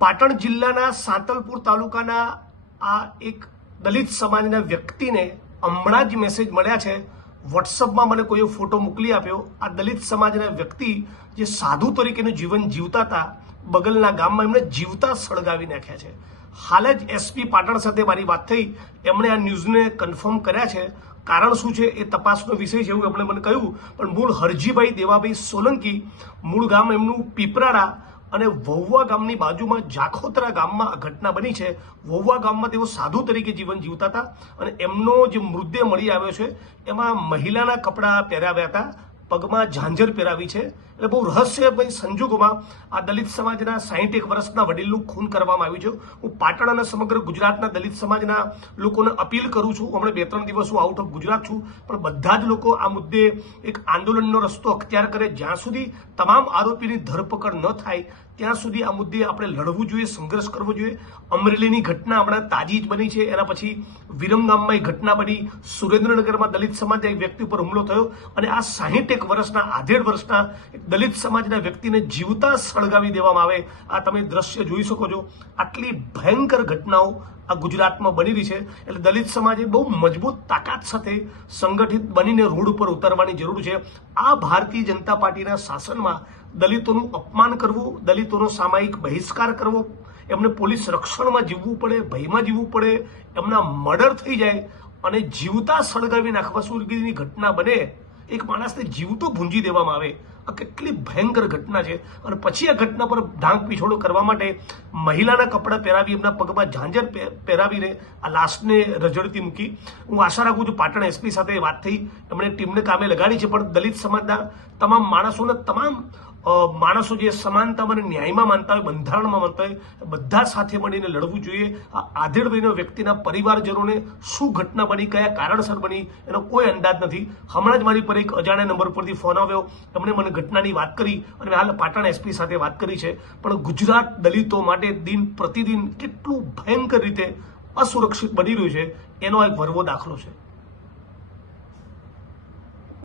પાટણ જિલ્લાના સાંતલપુર તાલુકાના આ એક દલિત સમાજના વ્યક્તિને હમણાં જ મેસેજ મળ્યા છે। વોટ્સઅપમાં મને કોઈએ ફોટો મોકલી આપ્યો। આ દલિત સમાજના વ્યક્તિ જે સાધુ તરીકેનું જીવન જીવતા હતા, બગલના ગામમાં એમને જીવતા સળગાવી નાખ્યા છે। હાલ જ એસપી પાટણ સાથે મારી વાત થઈ, એમણે આ ન્યૂઝને કન્ફર્મ કર્યા છે। કારણ શું છે એ તપાસનો વિષય છે એવું એમણે મને કહ્યું। પણ મૂળ હરજીભાઈ દેવાભાઈ સોલંકી, મૂળ ગામ એમનું પીપરાડા અને વહુવા ગામની બાજુમાં જાખોતરા ગામમાં આ ઘટના બની છે। વહુવા ગામમાં તેઓ સાધુ તરીકે જીવન જીવતા હતા અને એમનો જે મૃતદેહ મળી આવ્યો છે એમાં મહિલાના કપડાં પહેરાવ્યા હતા, પગમાં ઝાંઝર પહેરાવી છે। એટલે બહુ રહસ્યમય સંજોગોમાં આ દલિત સમાજના 61 વર્ષના વડીલનું ખૂન કરવામાં આવ્યું છે। હું પાટણ અને સમગ્ર ગુજરાતના દલિત સમાજના લોકોને અપીલ કરું છું। હમણાં 2-3 દિવસ હું આઉટ ઓફ ગુજરાત છું, પણ બધા જ લોકો આ મુદ્દે એક આંદોલનનો રસ્તો અખ્તિયાર કરે। જ્યાં સુધી તમામ આરોપીની ધરપકડ ન થાય ત્યાં સુધી આ મુદ્દે આપણે લડવું જોઈએ, સંઘર્ષ કરવો જોઈએ। અમરેલીની ઘટના હમણાં તાજી જ બની છે, એના પછી વિરમગામમાં એક ઘટના બની, સુરેન્દ્રનગરમાં દલિત સમાજના એક વ્યક્તિ ઉપર હુમલો થયો અને આ 61 વર્ષના, 18 વર્ષના દલિત સમાજના વ્યક્તિને જીવતા સળગાવી દેવામાં આવે। આ તમે દ્રશ્ય જોઈ શકો છો। આટલી ભયંકર ઘટનાઓ આ ગુજરાતમાં બની રહી છે। એટલે દલિત સમાજે બહુ મજબૂત તાકાત સાથે સંગઠિત બનીને રોડ ઉપર ઉતરવાની જરૂર છે। આ ભારતીય જનતા પાર્ટીના શાસનમાં દલિતોનું અપમાન કરવું, દલિતોનો સામાયિક બહિષ્કાર કરવો, એમને પોલીસ રક્ષણમાં જીવવું પડે, ભયમાં જીવવું પડે, એમના મર્ડર થઈ જાય અને જીવતા સળગાવી નાખવા સુધીની ઘટના બને, એક માણસને જીવતો ભૂંજી દેવામાં આવે, આ કેટલી ભયંકર ઘટના છે। અને પછી આ ઘટના પર ઢાંક પીછોડો કરવા માટે મહિલાના કપડાં પહેરાવી, એમના પગમાં ઝાંઝર પહેરાવીને આ લાશને રજડતી મૂકી। હું આશા રાખું છું, પાટણ એસપી સાથે વાત થઈ, એમણે ટીમને કામે લગાડી છે, પણ દલિત સમાજના તમામ માણસોને, તમામ માણસો જે સમાનતા અને ન્યાયમાં માનતા હોય, બંધારણમાં માનતા હોય, બધા સાથે મળીને લડવું જોઈએ। આ આધેડ વયના વ્યક્તિના પરિવારજનોને શું ઘટના બની, કયા કારણસર બની, એનો કોઈ અંદાજ નથી। હમણાં જ મારી પર એક અજાણ્યા નંબર પરથી ફોન આવ્યો, એમણે મને ઘટનાની વાત કરી અને હાલ પાટણ એસપી સાથે વાત કરી છે। પણ ગુજરાત દલિતો માટે દિન પ્રતિદિન કેટલું ભયંકર રીતે અસુરક્ષિત બની રહ્યું છે એનો એક ભરવો દાખલો છે।